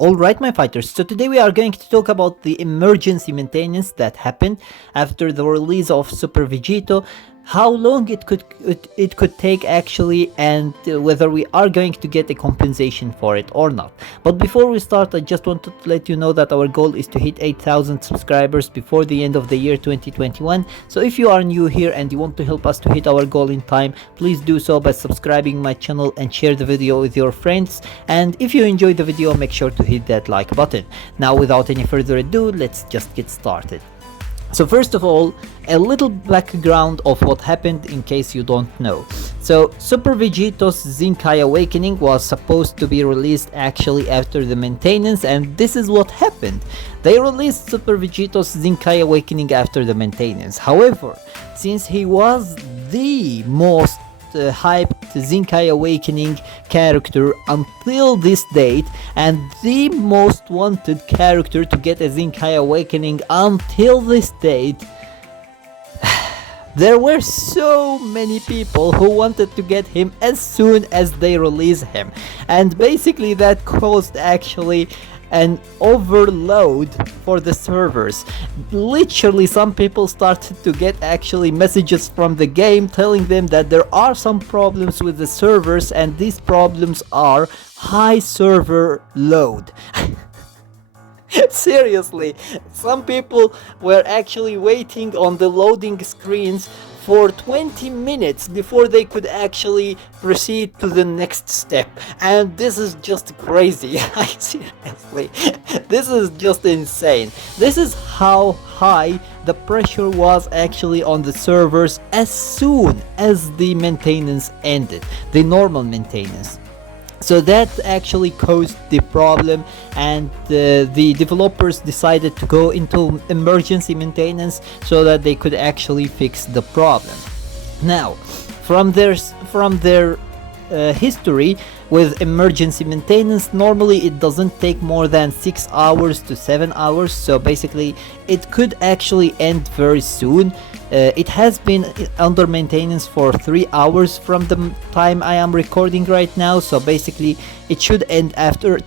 Alright my fighters, so today we are going to talk about the emergency maintenance that happened after the release of Super Vegito, how long it could take actually, and whether we are going to get a compensation for it or not. But before we start, I just wanted to let you know that our goal is to hit 8,000 subscribers before the end of the year 2021. So if you are new here and you want to help us to hit our goal in time, please do so by subscribing my channel and share the video with your friends. And if you enjoyed the video, make sure to hit that like button. Now without any further ado, let's just get started. So first of all, a little background of what happened in case you don't know. So Super Vegito's Zenkai Awakening was supposed to be released actually after the maintenance, and this is what happened. They released Super Vegito's Zenkai Awakening after the maintenance. However, since he was the most hyped Zenkai Awakening character until this date, and the most wanted character to get a Zenkai Awakening until this date, there were so many people who wanted to get him as soon as they release him, and basically that caused actually an overload for the servers. Literally some people started to get actually messages from the game telling them that there are some problems with the servers, and these problems are high server load. Seriously, some people were actually waiting on the loading screens for 20 minutes before they could actually proceed to the next step, and this is just crazy. Seriously, this is just insane. This is how high the pressure was actually on the servers as soon as the maintenance ended, the normal maintenance. So that actually caused the problem, and the developers decided to go into emergency maintenance so that they could actually fix the problem. Now, from their history with emergency maintenance, normally it doesn't take more than 6 hours to 7 hours, so basically it could actually end very soon. It has been under maintenance for 3 hours from the time I am recording right now, so basically it should end after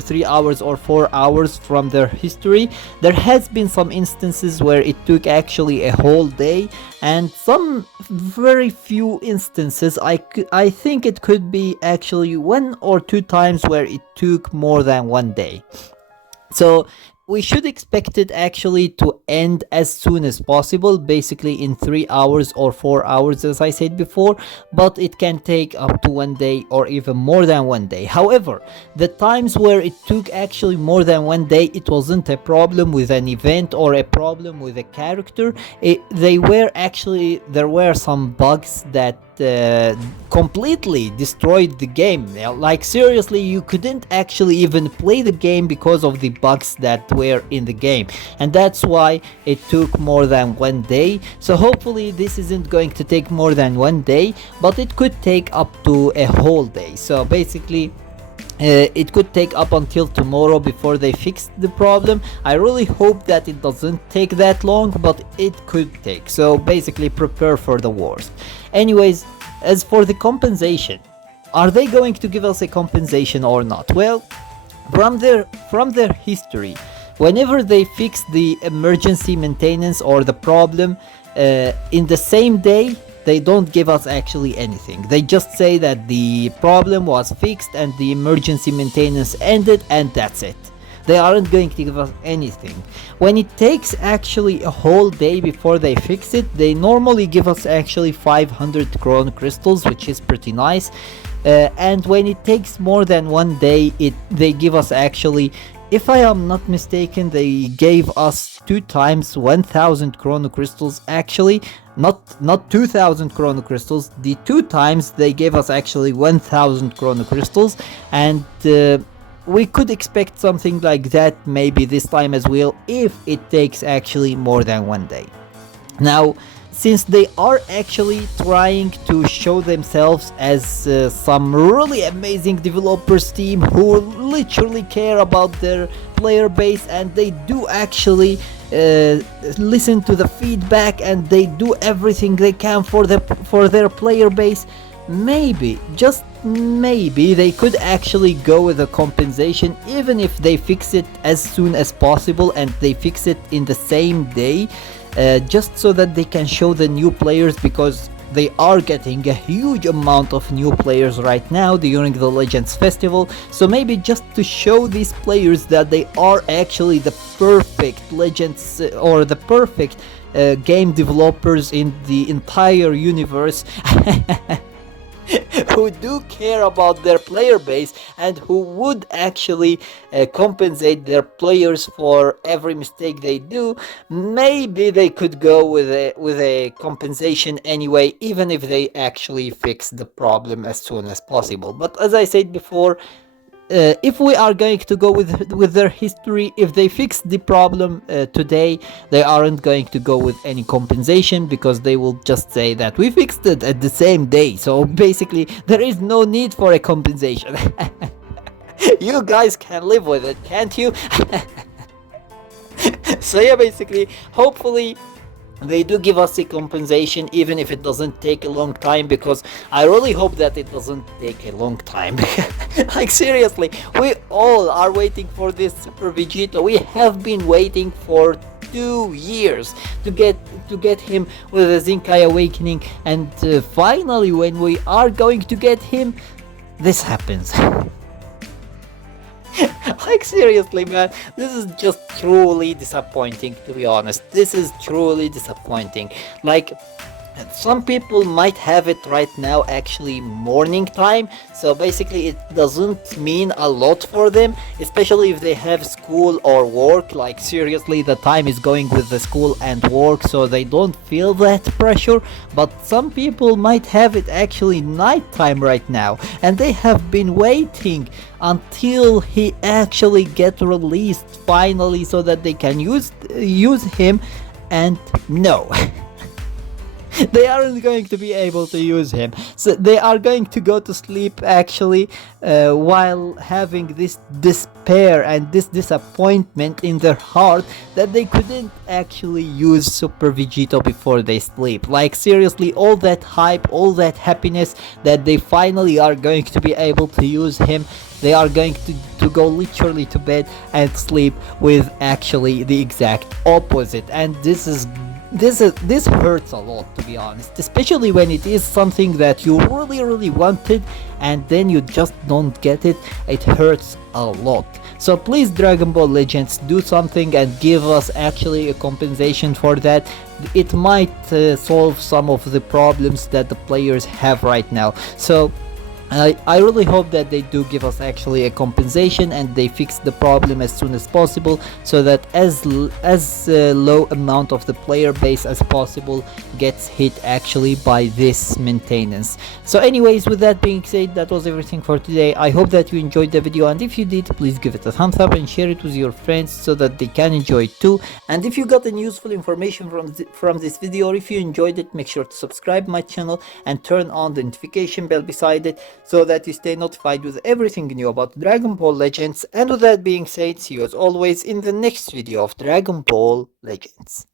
3 hours or 4 hours from their history. There has been some instances where it took actually a whole day, and some very few instances I think it could be actually 1 or 2 times where it took more than 1 day. So we should expect it actually to end as soon as possible, basically in 3 hours or 4 hours as I said before, but it can take up to 1 day or even more than 1 day. However, the times where it took actually more than 1 day, it wasn't a problem with an event or a problem with a character. There were some bugs that completely destroyed the game. Like seriously, you couldn't actually even play the game because of the bugs that were in the game, and that's why it took more than 1 day. So hopefully this isn't going to take more than 1 day, but it could take up to a whole day. So basically it could take up until tomorrow before they fix the problem. I really hope that it doesn't take that long, but it could take. So basically prepare for the worst. Anyways, as for the compensation, are they going to give us a compensation or not? Well, from their history, whenever they fix the emergency maintenance or the problem in the same day, they don't give us actually anything. They just say that the problem was fixed and the emergency maintenance ended, and that's it. They aren't going to give us anything. When it takes actually a whole day before they fix it, they normally give us actually 500 chrono crystals, which is pretty nice. And when it takes more than 1 day, they give us actually, if I am not mistaken, they gave us 2 times 1000 chrono crystals actually, not 2000 chrono crystals. The 2 times they gave us actually 1000 chrono crystals, and we could expect something like that maybe this time as well if it takes actually more than 1 day. Now, since they are actually trying to show themselves as some really amazing developers team who literally care about their player base, and they do actually listen to the feedback, and they do everything they can for their player base, maybe, just maybe, they could actually go with a compensation even if they fix it as soon as possible and they fix it in the same day, just so that they can show the new players, because they are getting a huge amount of new players right now during the Legends Festival. So maybe just to show these players that they are actually the perfect Legends or the perfect game developers in the entire universe. Who do care about their player base and who would actually compensate their players for every mistake they do, maybe they could go with a compensation anyway, even if they actually fix the problem as soon as possible. But as I said before, if we are going to go with their history, if they fix the problem today, they aren't going to go with any compensation, because they will just say that we fixed it at the same day. So basically, there is no need for a compensation. You guys can live with it, can't you? So yeah, basically, hopefully they do give us a compensation, even if it doesn't take a long time, because I really hope that it doesn't take a long time. Like seriously, we all are waiting for this Super Vegito. We have been waiting for 2 years to get him with the Zenkai Awakening, and finally, when we are going to get him, this happens. Like seriously, man, this is just truly disappointing, to be honest. This is truly disappointing. Like, some people might have it right now actually morning time, so basically it doesn't mean a lot for them, especially if they have school or work. Like seriously, the time is going with the school and work, so they don't feel that pressure. But some people might have it actually nighttime right now, and they have been waiting until he actually get released finally, so that they can use him, and no. They aren't going to be able to use him, so they are going to go to sleep actually, while having this despair and this disappointment in their heart that they couldn't actually use Super Vegito before they sleep. Like seriously, all that hype, all that happiness that they finally are going to be able to use him, they are going to go literally to bed and sleep with actually the exact opposite. And this hurts a lot, to be honest, especially when it is something that you really wanted and then you just don't get it. It hurts a lot. So please, Dragon Ball Legends, do something and give us actually a compensation for that. It might solve some of the problems that the players have right now. So I really hope that they do give us actually a compensation and they fix the problem as soon as possible, so that as low amount of the player base as possible gets hit actually by this maintenance. So anyways, with that being said, that was everything for today. I hope that you enjoyed the video, and if you did, please give it a thumbs up and share it with your friends so that they can enjoy it too. And if you got any useful information from this video, or if you enjoyed it, make sure to subscribe my channel and turn on the notification bell beside it, so that you stay notified with everything new about Dragon Ball Legends. And with that being said, see you as always in the next video of Dragon Ball Legends.